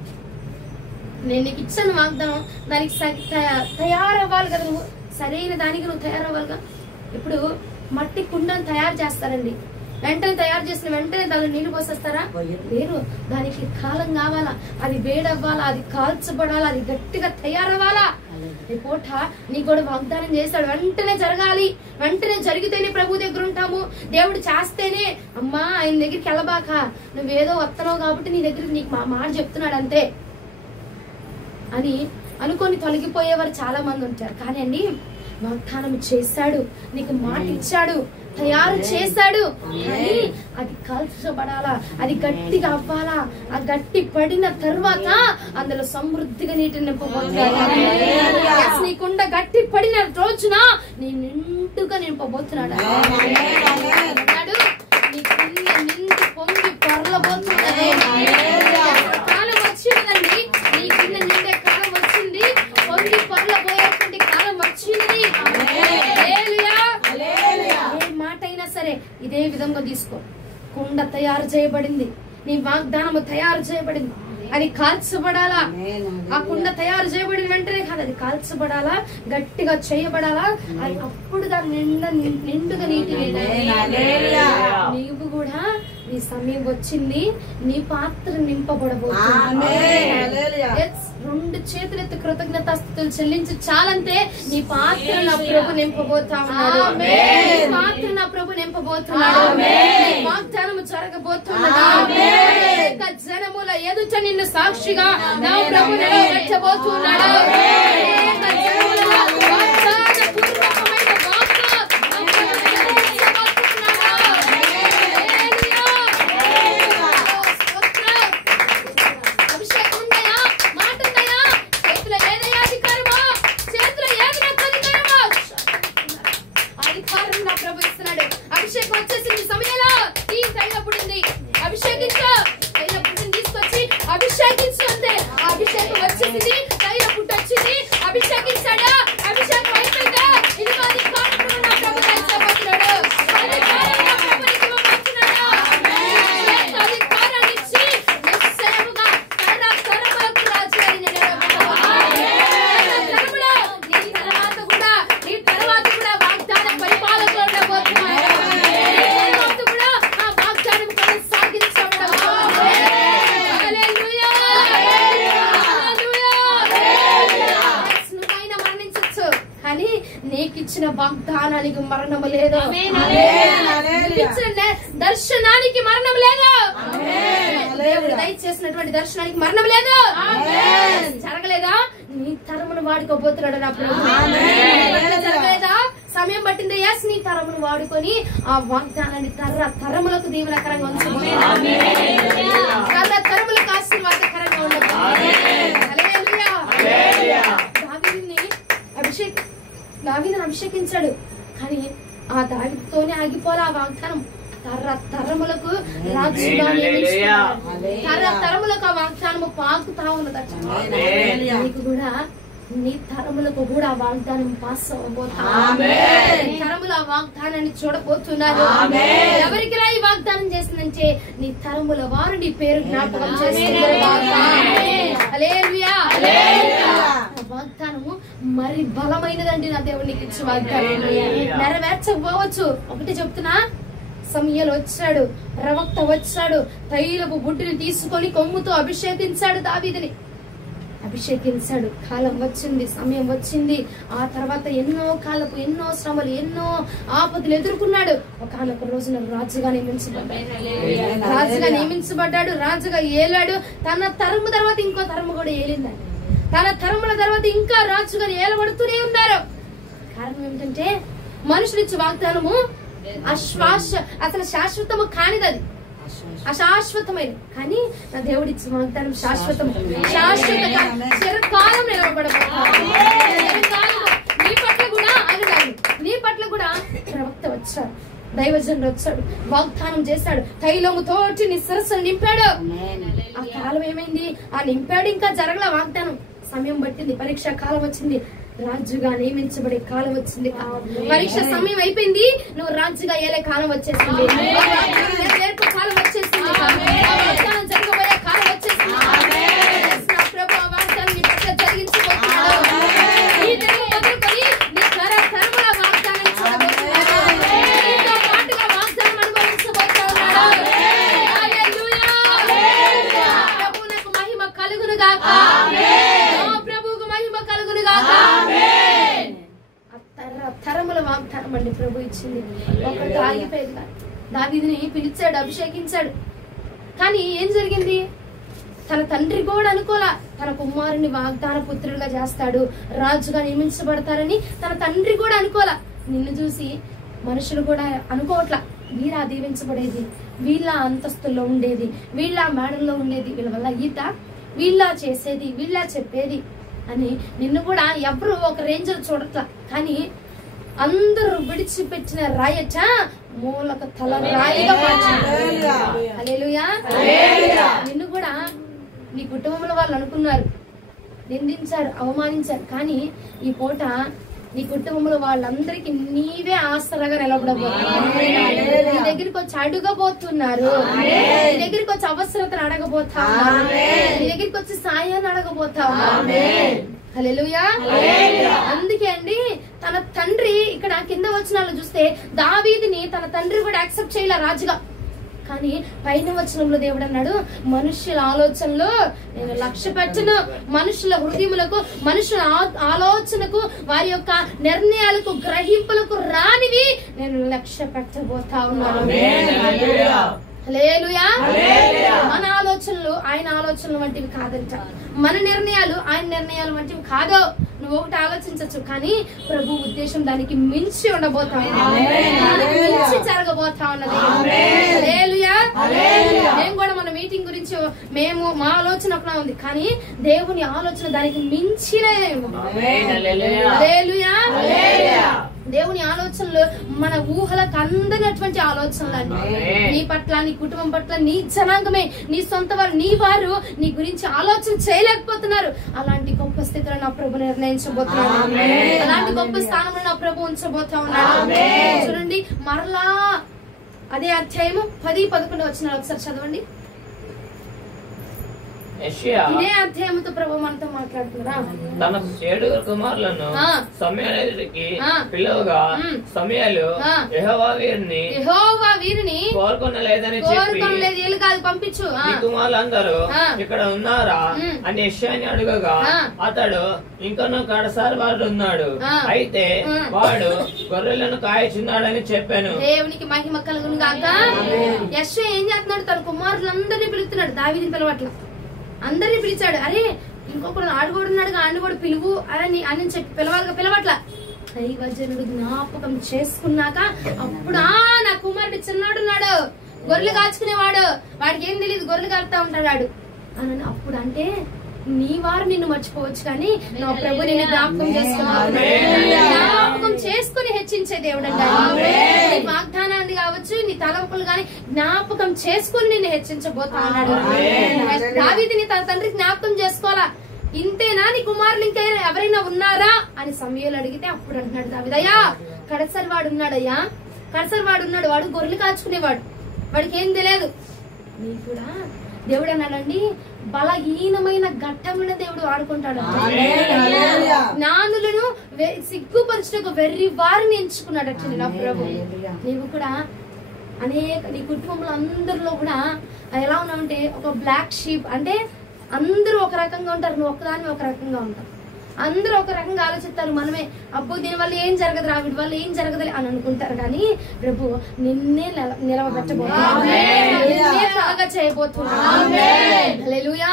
నేను నీకు ఇచ్చాను వాగ్దానం, దానికి తయారవ్వాలి కదా, నువ్వు సరైన దానికి నువ్వు తయారవ్వాలిగా. ఇప్పుడు మట్టి కుండను తయారు చేస్తారండి, వెంటనే తయారు చేసిన వెంటనే దాన్ని నీళ్లు పోసేస్తారా? లేరు. దానికి కాలం కావాలా, అది వేడవ్వాలా, అది కాల్చబడాలా, అది గట్టిగా తయారవ్వాలా. ఈ పూట నీకు కూడా వాగ్దానం చేస్తాడు, వెంటనే జరగాలి, వెంటనే జరిగితేనే ప్రభు దగ్గర ఉంటాము. దేవుడు చేస్తేనే, అమ్మా ఆయన దగ్గరికి వెళ్ళబాక, నువ్వేదో వస్తున్నావు కాబట్టి నీ దగ్గరికి నీకు మా మాట చెప్తున్నాడు అంతే అని అనుకొని తొలగిపోయేవారు చాలా మంది ఉంటారు. కానీ అండి, వాగ్దానం చేశాడు, నీకు మాట ఇచ్చాడు, తయారు చేశాడు. కానీ అది కాల్చబడాలా, అది గట్టిగా అవ్వాలా. ఆ గట్టి పడిన తర్వాత అందులో సమృద్ధిగా నీటిని నింపబోతున్నాడు. నీకుండ గట్టి పడిన రోజున నీ నిండుగా నింపబోతున్నాడు. నీ కింద నిండి పొంగి పొరలబోతున్నాడు. కాలం వచ్చిందండి, నీ కింద నిండే కాలం వచ్చింది, పొంగి పొరలబోయేటువంటి కాలం వచ్చింది. ఏ మాట అయినా సరే ఇదే విధంగా తీసుకో. కుండ తయారు చేయబడింది, నీ వాగ్దానము తయారు చేయబడింది, అది కాల్చబడాలా. ఆ కుండ తయారు చేయబడిన వెంటనే కాదు, అది కాల్చబడాలా, గట్టిగా చేయబడాలా. అది అప్పుడు దాని నిండుగా నీటి. నీవు కూడా నీ సమయం వచ్చింది, నీ పాత్ర నింపబడబోతుంది. రెండు చేతులెత్తి కృతజ్ఞతాస్తుతులు చెల్లించి చాలంతే. నీ పాత్ర నా ప్రభు నింపబోతా ఉన్నాడు. పాత్ర నా ప్రభు నింపబోతున్నాడు. వాగ్దానము జరగబోతున్నాడు. జనముల ఎదుట నిన్ను సాక్షిగా నా ప్రభు నిలబెట్టబోతున్నాడు. అభిషేకం వచ్చేసింది సమయంలో ఈ తైలపుడింది. అభిషేకించు, తైలపుడిని తీసుకొచ్చి అభిషేకించు అంతే. అభిషేకం వచ్చేసింది, తైల పుట్టు వచ్చింది, అభిషేకించాడా. అభిషేకం అయిపోయిందా, ఇది అధికారం నా ప్రభు దయచేయబోతున్నాడు. అధికారాన్ని ఇచ్చి నిశ్చయముగా తరతరములకు రాజు అయిన నీ తర్వాత కూడా వాగ్దాన పరిపాలకులు ఉండబోతున్నాడు. నీకిచ్చిన వాగ్దానానికి మరణము లేదు, దర్శనానికి మరణం లేదు. దేవుడు దయచేసినటువంటి దర్శనానికి మరణం లేదు. జరగలేదా, నీ తరమును వాడుకోబోతున్నాడు నా ప్రభు. జరగలేదా, సమయం పట్టింది. ఎస్, నీ తరమును వాడుకొని ఆ వాగ్దానాన్ని తరములకు దీవెనకరంగా ఉంచబోతున్నాడు. తరములకు ఆశీర్వాదకరంగా ఉండదు. దావీదుని అభిషేకించాడు, కానీ ఆ దావీదుతోనే ఆగిపోలే ఆ వాగ్దానం. తరములకు రాజుగా తరములకు ఆ వాగ్దానము పాకుతా ఉన్నదట. నీకు కూడా నీ తరములకు కూడా ఆ వాగ్దానం పాస్ అవ్వబోతుంది. తరములు ఆ వాగ్దానాన్ని చూడబోతున్నారు. ఎవరికి రా ఈ వాగ్దానం చేసిందంటే నీ తరముల వారు నీ పేరు జ్ఞాపకం చేస్తున్నారు. వాగ్దానము మరి బలమైనదండి నా దేవునికి ఇచ్చి వాగ్దానం నెరవేర్చకపోవచ్చు. ఒకటి చెప్తున్నా, సమయలు వచ్చాడు, ప్రవక్త వచ్చాడు, తైలపు బుడ్డిని తీసుకొని కొమ్ముతో అభిషేకించాడు దావీదుని. అభిషేకించాడు, కాలం వచ్చింది, సమయం వచ్చింది. ఆ తర్వాత ఎన్నో కాలపు ఎన్నో శ్రమలు ఎన్నో ఆపదలు ఎదుర్కొన్నాడు. ఒకనొక రోజున రాజుగా నియమించబడ్డాడు, రాజుగా ఏలాడు. తన తరము తర్వాత ఇంకో తరము కూడా ఏలిందండి. తన తరముల తర్వాత ఇంకా రాజుగా ఏలబడుతూనే ఉన్నారు. కారణం ఏమిటంటే మనుషులిచ్చే వాగ్దానము అసలు శాశ్వతము కానిది, అది అశాశ్వతమైనది. కానీ నా దేవుడిచ్చిన వాగ్దానం శాశ్వతం, శాశ్వత చిరకాలం నిలబడబోతుంది. నీ పట్ల కూడా నీ పట్ల కూడా ప్రవక్త వచ్చాడు, దైవజనుడు వచ్చాడు, వాగ్దానం చేశాడు, తైలము తోటి నీ సరస్సును నింపాడు. ఆ కాలం ఏమైంది, ఆ నింపాడు, ఇంకా జరగల వాగ్దానం. సమయం పట్టింది, పరీక్ష కాలం వచ్చింది, రాజుగా నియమించబడే కాలం వచ్చింది. పరీక్ష సమయం అయిపోయింది, నువ్వు రాజుగా ఏలే కాలం వచ్చేసింది, నేర్పు కాలం వచ్చేసింది, జరగబోయే కాలం వచ్చేసింది. ప్రభు ఆ వాగ్దానం నీ పట్ల జరిగించబోతున్నాడు. ఈ తెలుగు మొదలుకొని నీ తరముల వాగ్దానం చూడబోతున్నాడు, పాటుగా వాగ్దానం అనుభవించబోతున్నాడు. ప్రభువునకు మహిమ కలుగును గాక. తరముల వాగ్దానం అండి ప్రభు ఇచ్చింది. ఒకరితో ఆగిపోయేది కాదు. దావీదుని పిలిచాడు, అభిషేకించాడు. కానీ ఏం జరిగింది, తన తండ్రి కూడా అనుకోలా తన కుమారుని వాగ్దాన పుత్రుడిగా చేస్తాడు, రాజుగా నియమించబడతారని తన తండ్రి కూడా అనుకోలా. నిన్ను చూసి మనుషులు కూడా అనుకోవట్లా వీళ్ళ దీవించబడేది, వీళ్ళ అంతస్తుల్లో ఉండేది, వీళ్ళ మేడల్లో ఉండేది, వీళ్ళ వల్ల ఈత, వీళ్ళ చేసేది, వీళ్ళ చెప్పేది అని నిన్ను కూడా ఎవరు ఒక రేంజర్ చూడట్లా. కానీ అందరూ విడిచిపెట్టిన రాయట మూలక తల రాయిగా హల్లెలూయా. నిన్ను కూడా నీ కుటుంబంలో వాళ్ళు అనుకున్నారు, నిందించారు, అవమానించారు. కానీ ఈ పూట నీ కుటుంబంలో వాళ్ళందరికీ నీవే ఆసరాగా నిలబడబోతున్నావు. నీ దగ్గరికి వచ్చి అడగబోతున్నారు, నీ దగ్గరికి వచ్చి అవసరతను అడగబోతా ఉన్నారు, నీ దగ్గరికి వచ్చి సాయాన్ని అడగబోతా ఉన్నారు. హల్లెలూయా. అందుకే అండి తన తండ్రి ఇక్కడ కింద వచనాలు చూస్తే దావీదుని తన తండ్రి కూడా యాక్సెప్ట్ చేయలే రాజుగా. కానీ పైన వచనంలో దేవుడు అన్నాడు, మనుష్యుల ఆలోచనలో నేను లక్ష్య పెట్టను, మనుషుల హృదయములకు, మనుషుల ఆలోచనకు, వారి యొక్క నిర్ణయాలకు, గ్రహింపులకు రానివి నేను లక్ష్య పెట్టబోతా ఉన్నాను. హల్లెలూయా. మన ఆలోచనలు ఆయన ఆలోచనలు వంటివి కాదంట, మన నిర్ణయాలు ఆయన నిర్ణయాలు వంటివి కాదు. నువ్వు ఒకటి ఆలోచించచ్చు, కానీ ప్రభు ఉద్దేశం దానికి మించి ఉండబోతా ఉన్నది, మించి జరగబోతా ఉన్నది. హల్లెలూయా. మేము కూడా మన మీటింగ్ గురించి మా ఆలోచన ఒకలా ఉంది, కానీ దేవుని ఆలోచన దానికి మించినే. హల్లెలూయా. దేవుని ఆలోచనలు మన ఊహలకు అందనటువంటి ఆలోచనలు అండి. నీ పట్ల, నీ కుటుంబం పట్ల, నీ జనాంగమే, నీ సొంత వారు, నీ వారు నీ గురించి ఆలోచన చేయలేకపోతున్నారు. అలాంటి గొప్ప స్థితిలో నా ప్రభు నిర్ణయించబోతున్నాడు, అలాంటి గొప్ప స్థానంలో నా ప్రభు ఉంచబోతా ఉన్నాడు. చూడండి మరలా అదే అధ్యాయము 10-11 వచనాలు ఒకసారి చదవండి. ఇదే అధ్యాయంతో ప్రభు మనతో మాట్లాడుతున్నారా? తన 7 కుమారులను సమూయేలుకి పిలువగా సమూయేలు యెహోవా వీరిని కోరుకొనలేదని చెప్పి, వీళ్ళు కాదు పంపించు, నీ కుమారులందరూ ఇక్కడ ఉన్నారా అని యెషయాని అడుగగా, అతడు ఇంకనూ కడసారి వాడు ఉన్నాడు, అయితే వాడు గొర్రెలను కాయచున్నాడని చెప్పాను. దేవునికి మహిమ కలుగును గాక. యెషయా ఏం చేస్తున్నాడు? తన కుమారులందరినీ పిలుస్తున్నాడు, దావీదుని పిలవట్ల, అందరినీ పిలిచాడు. అరే ఇంకొకరు ఆడుగోడున్నాడుగా, ఆడిని కూడా పిలువు అని చెప్పి పిలవట్లా. దైవజనుడు జ్ఞాపకం చేసుకున్నాక అప్పుడు నా కుమారుడు చిన్నాడున్నాడు, గొర్రెలు కాచుకునేవాడు, వాడికి ఏం తెలియదు, గొర్రెలు కాలుతా ఉంటాడు అని అప్పుడు అంటే నీ వారు నిన్ను మర్చిపోవచ్చు, కానీ నా ప్రభు నిన్ను జ్ఞాపకం జ్ఞాపకం చేసుకుని హెచ్చించే దేవుడు అంట. నీ వాగ్దానాన్ని కావచ్చు, నీ తలంపులు గాని జ్ఞాపకం చేసుకుని నిన్ను హెచ్చించబోతా ఉన్నాడు. దావీదుని తన తండ్రికి జ్ఞాపకం చేసుకోవాలా, ఇంతేనా నీ కుమారులు ఇంకా ఎవరైనా ఉన్నారా అని సమూయేలు అడిగితే అప్పుడు అంటున్నాడు దావీదు, అయ్యా కడసరి వాడు ఉన్నాడయ్యా, కడసరి వాడు ఉన్నాడు, వాడు గొర్రెలు కాచుకునేవాడు, వాడికి ఏం తెలియదు. నీ కూడా దేవుడు అన్నాడండి, బలహీనమైన ఘట్టములను దేవుడు వాడుకుంటాడు. జ్ఞానులను సిగ్గుపరచుటకు వెర్రి వారిని ఎంచుకున్నాడట నా ప్రభు. నీవు కూడా నీ కుటుంబంలో అందరిలో కూడా ఎలా ఉన్నావంటే ఒక బ్లాక్ షీప్, అంటే అందరూ ఒక రకంగా ఉంటారు, నువ్వు ఒకదాని ఒక రకంగా ఉంటావు. అందరూ ఒక రకంగా ఆలోచిస్తారు, మనమే అబ్బో దీని వల్ల ఏం జరగదు, వీడి వల్ల ఏం జరగదు అని అనుకుంటారు. కానీ ప్రభు నిన్నే నిలవబెట్టబోతున్నాడు, చేయబోతున్నాడు. హల్లెలూయా.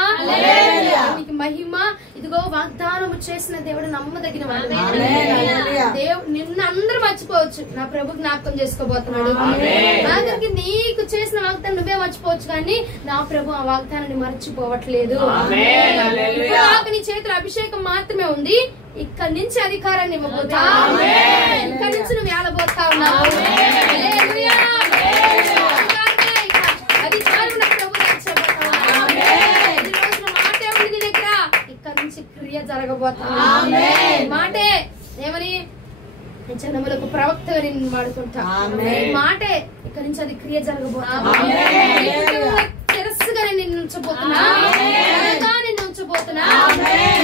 నీకు మహిమ. ఇదిగో వాగ్దానం చేసిన దేవుడు నమ్మదగిన వాడు. నిన్ను అందరూ మర్చిపోవచ్చు, నా ప్రభు జ్ఞాపకం చేసుకోబోతున్నాడు. ఆఖరికి నీకు చేసిన వాగ్దానం నువ్వే మర్చిపోవచ్చు, కానీ నా ప్రభు ఆ వాగ్దానాన్ని మర్చిపోవట్లేదు. నీ చేతుల అభిషేకం మాత్రమే ఉంది, ఇక్కడి నుంచి అధికారాన్ని ఇవ్వబోతా, ఇక్కడి నుంచి నువ్వు ఏలబోతా ఉన్నావు. అధికారం మాటే ఉంది నీ దగ్గర, ఇక్కడి నుంచి క్రియ జరగబోతా. మాటే ఏమని జనములకు ప్రవక్తగా నేను వాడుకుంటా, మాటే ఇక్కడి నుంచి అది క్రియ జరగబోతా. తెరస్సుగా నేను ఉంచబోతున్నా, నేను ఉంచబోతున్నా.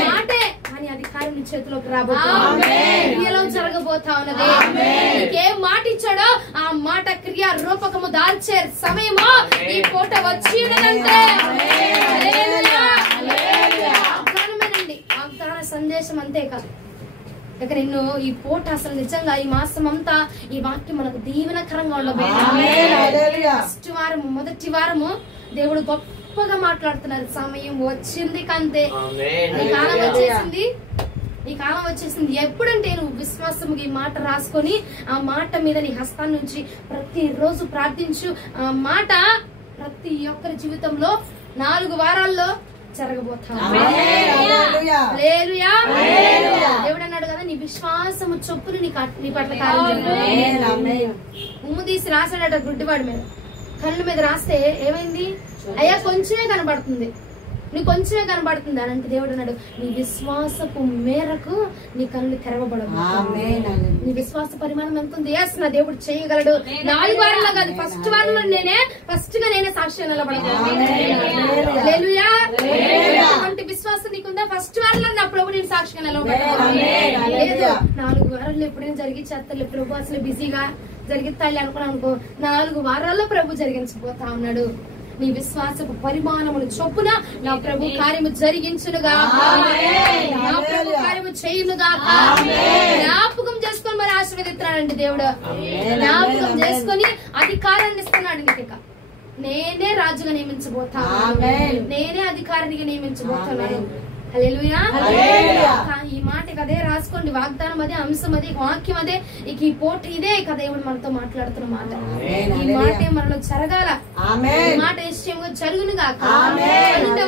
మాటే అని అధికారం నీ చేతిలోకి రాబోతున్నా, క్రియలో జరగబోతా ఉన్నది. నీకేం మాట ఇచ్చాడో ఆ మాట క్రియ రూపకము దాల్చే సమయము ఈ పూట వచ్చి ఉన్నదంటే వాగ్దానమేనండి, వాగ్దాన సందేశం అంతే కాదు. ఇక నిన్ను ఈ పూట అసలు నిజంగా ఈ మాసం అంతా ఈ వాక్యం మనకు దీవెనకరంగా ఉండబోతుంది. ఫస్ట్ వారము, మొదటి వారము దేవుడు గొప్పగా మాట్లాడుతున్నారు. సమయం వచ్చింది కంతే, నీ కాలం వచ్చేసింది, ఈ కాలం వచ్చేసింది. ఎప్పుడంటే నువ్వు విశ్వాసముగా ఈ మాట రాసుకొని ఆ మాట మీద నీ హస్తాన్ని నుంచి ప్రతిరోజు ప్రార్థించు. ఆ మాట ప్రతి ఒక్కరి జీవితంలో 4 వారాల్లో జరగబోతాం. దేవుడు అన్నాడు కదా, నీ విశ్వాసము చొప్పులు నీ పట్ల కార్యం. ఉమ్ము తీసి రాసాడట గుడ్డివాడి మీద. కళ్ళు మీద రాస్తే ఏమైంది? అయ్యా కొంచెమే కనబడుతుంది, నీ కొంచెమే కనబడుతుంది అని అంటే దేవుడు అన్నాడు, నీ విశ్వాసపు మేరకు నీ కళ్ళు తెరవబడవు. నీ విశ్వాస పరిమాణం ఎంత ఉంది? నా దేవుడు చేయగలడు. 4 వారంలో కాదు, ఫస్ట్ వారంలో ఫస్ట్ గా నేనే సాక్షి నిలబడతాను. విశ్వాసం నీకుందా? ఫస్ట్ వారంలో నా ప్రభు నేను సాక్షిగా నిలబడతాను. లేదు 4 వారాల్లో ఎప్పుడైనా జరిగించేస్తాడు ప్రభు, అసలు బిజీగా జరిగిస్తాడు అనుకున్నాను అనుకో, 4 వారాల్లో ప్రభు జరిగించబోతా ఉన్నాడు. నీ విశ్వాసపు పరిమాణములు చొప్పున నా ప్రభు కార్యము జరిగించునుగా, నా ప్రభు కార్యము చేయునుగా. జ్ఞాపకం చేసుకొని మరి ఆశీర్వదిస్తున్నాడండి దేవుడు. జ్ఞాపకం చేసుకొని అధికారాన్ని ఇస్తున్నాడు. నీకు నేనే రాజుగా నియమించబోతాను, నేనే అధికారినిగా నియమించబోతున్నాను. హల్లెలూయా. ఈ మాటకి అదే రాసుకోండి. వాగ్దానం అదే, అంశం అదే, వాక్యం అదే, ఇక ఈ పోటీ ఇదే కదా దేవుడు మనతో మాట్లాడుతున్న మాట. ఈ మాట మనలో జరగాల, ఈ మాట నిశ్చయంగా జరుగునుగా.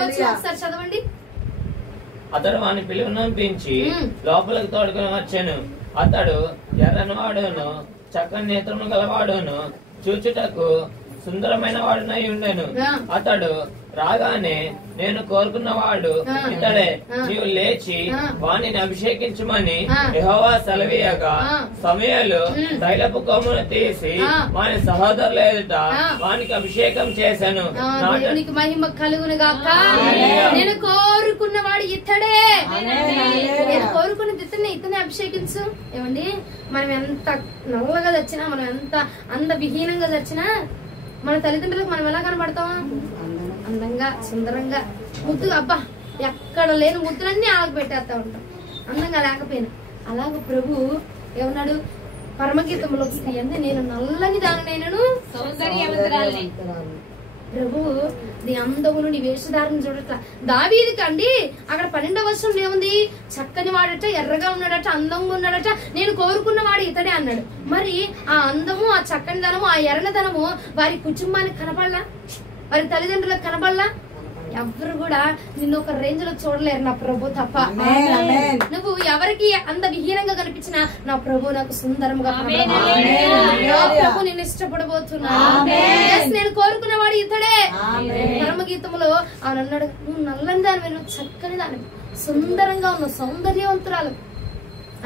ఒకసారి చదవండి. అతడు వాని పిలువనంపించి లోపలికి తోడుకొని వచ్చాను. అతడు ఎర్రని వాడును, చక్కని నేత్రము గలవాడును, చూచుటకు సుందరమైన వాడునై ఉండెను. అతడు రాగానే, నేను కోరుకున్నవాడు ఇతడే, నీవు లేచి వానిని అభిషేకించమని యెహోవా సెలవీయగా, సమూయేలు తైలపు కొమ్మును తీసి వాని సహోదరుల ఎదుట వానికి అభిషేకం చేశాను. దేవునికి మహిమ కలుగును గాక. నేను కోరుకున్నవాడు ఇతడే, నేను కోరుకున్నది ఇతనే అభిషేకించు. ఏమండి, మనం ఎంత నల్లగా చచ్చినా, మనం ఎంత అందవిహీనంగా చచ్చినా, మన తల్లిదండ్రులకు మనం ఎలా కనబడతాం? అందంగా, సుందరంగా, ముద్దుగా. అబ్బా, ఎక్కడ లేని ముద్దులన్నీ ఆలకు పెట్టేస్తా ఉంటాం అందంగా లేకపోయినా. అలాగ ప్రభు ఏమన్నాడు పరమగీతంలో, నేను నల్లని దానినైనను సౌందర్యవంతురాలిని. ప్రభు నీ అందమును, నీ వేషధారణ చూడట్లా. దావీదుకి అండి అక్కడ 12వ వచనంలో ఏముంది? చక్కని వాడట, ఎర్రగా ఉన్నాడట, అందంగా ఉన్నాడట, నేను కోరుకున్న వాడు ఇతడే అన్నాడు. మరి ఆ అందము, ఆ చక్కని ధనము, ఆ ఎర్రదనము వారి కుటుంబానికి కనపడలా? వారి తల్లిదండ్రులకు కనపడలా? ఎవరు కూడా నిన్ను ఒక రేంజ్ లో చూడలేరు నా ప్రభు తప్ప. నువ్వు ఎవరికి అంత విహీనంగా కనిపించినా నా ప్రభు నాకు సుందరంగా ప్రభు నిన్ను ఇష్టపడబోతున్నా. నేను కోరుకున్నవాడు ఇతడే. పరమగీతంలో ఆయన అన్నాడు, నువ్వు నల్లని దానివి, నువ్వు చక్కని దానివి, సుందరంగా ఉన్న సౌందర్యవంతురాలు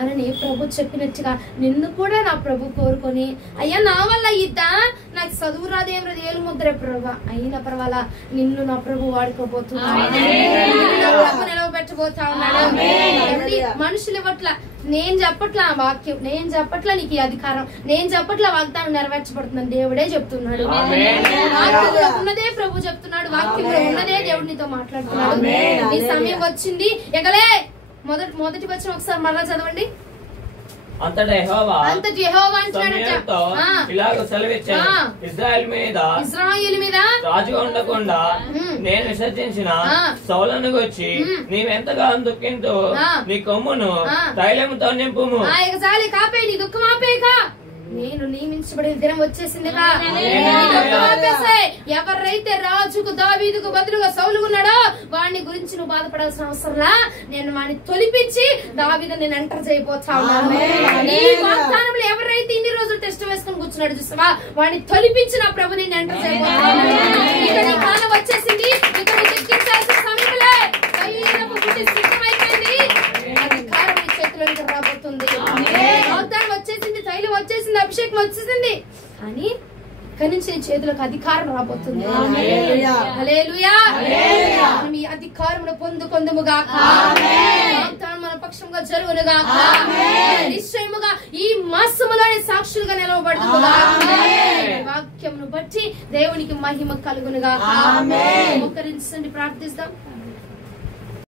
అని ప్రభు చెప్పినట్టుగా నిన్ను కూడా నా ప్రభు కోరుకొని, అయ్యా నా వల్ల ఇద్దా, నాకు చదువు రాదేం రాదు, ఏలు ముద్రే ప్రభు, అయినా పర్వాలా నిన్ను నా ప్రభు వాడుకోబోతున్నాడు, నిలవబెట్టబోతా ఉన్నాడు. మనుషులు ఇవ్వట్లా, నేను చెప్పట్లా ఆ వాక్యం, నేను చెప్పట్లా నీకు ఈ అధికారం, నేను చెప్పట్లా వాగ్దానం నెరవేర్చబడుతుందని దేవుడే చెప్తున్నాడు. వాక్యంలో ఉన్నదే ప్రభు చెప్తున్నాడు, వాక్యంలో ఉన్నదే దేవుడు నీతో మాట్లాడుతున్నాడు. ఈ సమయం వచ్చింది, ఎగలే. మొదటి వచ్చిన ఒకసారి మళ్ళా చదవండి. అంతటా యెహోవా అంటున్నాడట, ఇలాగ సెలవిచ్చాను, ఇశ్రాయేలు మీద రాజుగా ఉండకుండా నేను విసర్జించిన సౌలను వచ్చి నీవెంతగా దుఃఖింతో నీ కొమ్మును తైలముతో నింపుము. చాలి కాపే, నీ దుఃఖం ఆపేగా, నేను నియమించబడిన దినం వచ్చేసిందిగా. ఎవరైతే రాజుకు దావీదుకు బదులుగా సౌలు ఉన్నాడో వాడిని గురించి నువ్వు బాధపడాల్సిన అవసరంలా, నేను వాడిని తొలిపించి దావీదు నేను ఎంటర్ చేయబోతా ఉన్నాను. నీ వాగ్దానంలో ఎవరైతే ఇన్ని రోజులు టెస్ట్ వేసుకుని కూర్చున్నాడు చూసావా, వాడిని తొలిపించి నా ప్రభు నేను ఎంటర్ చేయబోతా ఉన్నాను. ఇక నీ కాలం వచ్చేసింది, ఇక నువ్వు ఎక్కించాల్సిన సమయంలో సిద్ధమైపోయింది, అధికారం నీ చేతిలోకి రాబోతుంది. వాగ్దానం వచ్చేసింది, తైలం వచ్చేసింది, అభిషేకం వచ్చేసింది, కానీ ఇక్కడి నుంచి నీ చేతులకు అధికారం రాబోతుంది. హల్లెలూయా. మనం ఈ అధికారమును పొందుకొందుముగాక, వాగ్దానం మన పక్షంగా జరుగునుగాక, నిశ్చయముగా ఈ మాసములోని సాక్షులుగా నిలవబడుతుందిగాక. వాక్యమును బట్టి దేవునికి మహిమ కలుగునుగాక. మోకరించండి, ప్రార్థిస్తాం.